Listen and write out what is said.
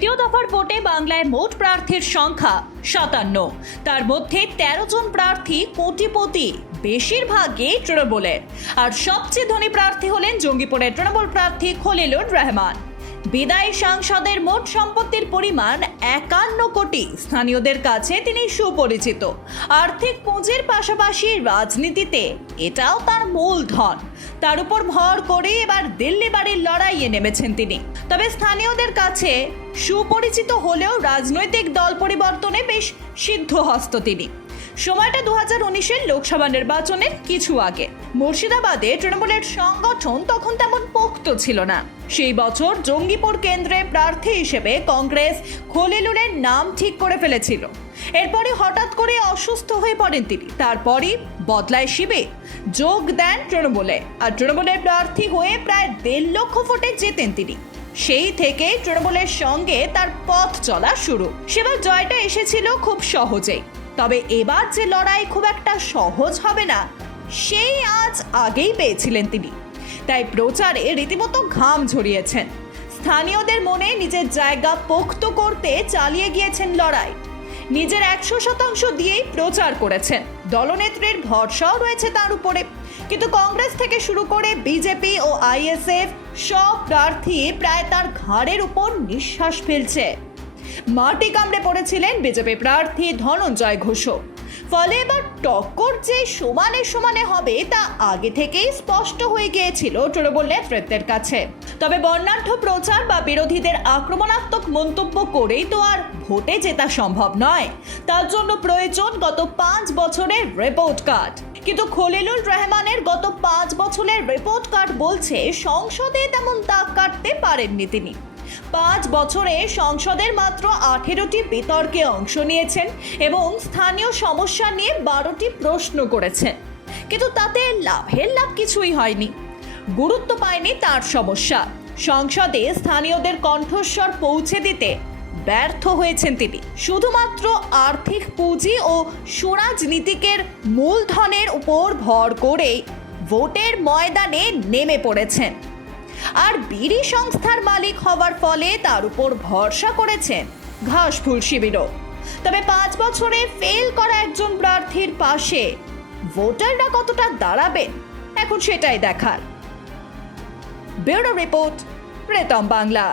তৃতীয় দফার ভোটে বাংলায় মোট প্রার্থীর সংখ্যা সাতান্ন। তার মধ্যে তেরো জন প্রার্থী কোটিপতি, বেশিরভাগই তৃণমূলের। আর সবচেয়ে ধনী প্রার্থী হলেন জঙ্গিপুরের তৃণমূল প্রার্থী খলিলুর রহমান। বিদায়ী সাংসদের মোট সম্পত্তির পরিমাণ একান্ন কোটি। স্থানীয়দের কাছে তিনি সুপরিচিত। আর্থিক পুঁজির পাশাপাশি রাজনীতিতে এটাও তার মূল ধন। তার উপর ভর করে এবার দিল্লি বাড়ির লড়াইয়ে নেমেছেন তিনি। তবে স্থানীয়দের কাছে সুপরিচিত হলেও রাজনৈতিক দল পরিবর্তনে বেশ সিদ্ধহস্ত তিনি। সময়টা দু হাজার উনিশের লোকসভা নির্বাচনের কিছু আগে। মুর্শিদাবাদে তৃণমূলের সংগঠন তখন তেমন পোক্ত ছিল না। সেই বছর জঙ্গিপুর কেন্দ্রে প্রার্থী হিসেবে কংগ্রেস খলিলুরের নাম ঠিক করে ফেলেছিল। এরপরে হঠাৎ করে অসুস্থ হয়ে পড়েন তিনি। তারপরই বদলায় শিবে যোগ দেন তৃণমূলে। আর তৃণমূলের প্রার্থী হয়ে প্রায় দেড় লক্ষ ভোটে জেতেন তিনি। সেই থেকে তৃণমূলের সঙ্গে তার পথ চলা শুরু। সেবার জয়টা এসেছিল খুব সহজেই। তবে এবার যে লড়াই খুব একটা সহজ হবে না, সেই আজ আগেই পেয়েছিলেন তিনি। তাই প্রচারে রীতিমতো ঘাম ঝরিয়েছেন। স্থানীয়দের মনে নিজের জায়গা পোক্ত করতে চালিয়ে গিয়েছেন লড়াই। নিজের একশো শতাংশ দিয়েই প্রচার করেছেন। দলনেত্রীর ভরসাও রয়েছে তার উপরে। কিন্তু কংগ্রেস থেকে শুরু করে বিজেপি ও আইএসএফ সব প্রার্থী প্রায় তার ঘাড়ের উপর নিঃশ্বাস ফেলছে। মাটি কামড়ে পড়েছিলেন বিজেপি প্রার্থী ধনঞ্জয় ঘোষও। ফলে এবার টক্কর যে সমানে সমানে হবে তা আগে থেকেই স্পষ্ট হয়ে গিয়েছিল তৃণমূল নেতৃত্বের কাছে। তবে বর্ণাঢ্য প্রচার বা বিরোধীদের আক্রমণাত্মক মন্তব্য করেই তো আর ভোটে জেতা সম্ভব নয়। তার জন্য প্রয়োজন গত পাঁচ বছরের রিপোর্ট কার্ড। কিন্তু খলিলুর রহমানের গত পাঁচ বছরের রিপোর্ট কার্ড বলছে, সংসদে তেমন দাগ কাটতে পারেননি তিনি। পাঁচ বছরে সংসদের মাত্র আঠেরোটি বিতর্কে অংশ নিয়েছেন এবং স্থানীয় সমস্যা নিয়ে বারোটি প্রশ্ন করেছেন। কিন্তু তাতে লাভের লাভ কিছুই হয়নি। গুরুত্ব পায়নি তার সমস্যা। সংসদে স্থানীয়দের কণ্ঠস্বর পৌঁছে দিতে ব্যর্থ হয়েছেন তিনি। শুধুমাত্র আর্থিক পুঁজি ও সুরাজনীতিকের মূলধনের উপর ভর করে ভোটের ময়দানে নেমে পড়েছেন। আর বিড়ি সংস্থার মালিক হওয়ার ফলে তার উপর ভরসা করেছেন ঘাসফুল শিবিরও। তবে পাঁচ বছরে ফেল করা একজন প্রার্থীর পাশে ভোটাররা কতটা দাঁড়াবেন, এখন সেটাই দেখার। Bureau report, Pritam Bangla.